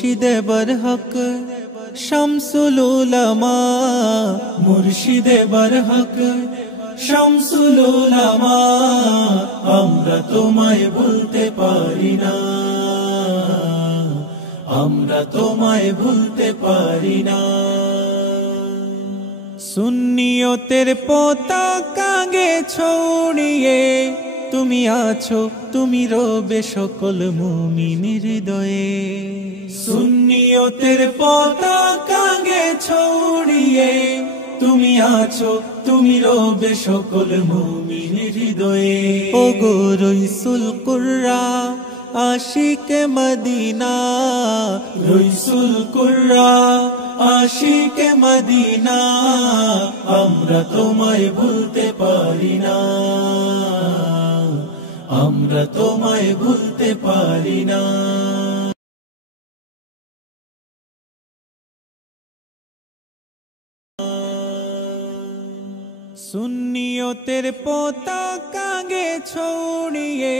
মুর্শিদে বরহক শামসুল উলামা, মুর্শিদে বরহক শামসুল উলামা, আমরা তোমায় ভুলতে পারি না, আমরা তোমায় ভুলতে পারি না। সুন্নিয়তের পতাকা গে ছড়িয়ে তুমি আছো, তুমি রবে সকল মুমিনের হৃদয়ে। সুন্নিয়তের পতাকা গে ছড়িয়ে তুমি আছো, তুমি রবে সকল মুমিনের হৃদয়ে। ও গো রাসূল কুররা আশিকে মদিনা, রাসূল কুররা আশিকে মদিনা, আমরা তোমায় ভুলতে পারি না, আমরা তোমায় ভুলতে পারি না। সুন্নিয়তের পতাকা গে ছড়িয়ে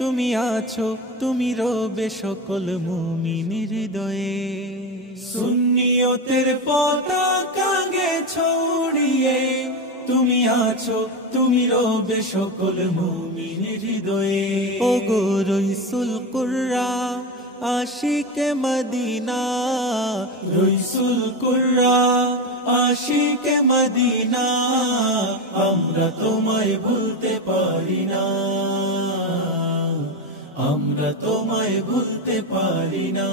তুমি আছো, তুমি রবে সকল মুমিনের হৃদয়ে। সুন্নিয়তের পতাকা গে ছড়িয়ে তুমি আছো, তুমি রবে সকল মুমিনের হৃদয়ে। ও গো রাসূল কুররা আশিকে মদিনা, রাসূল কুররা আশিকে মদিনা, আমরা তোমায় ভুলতে পারি না, আমরা তোমায় ভুলতে পারি না।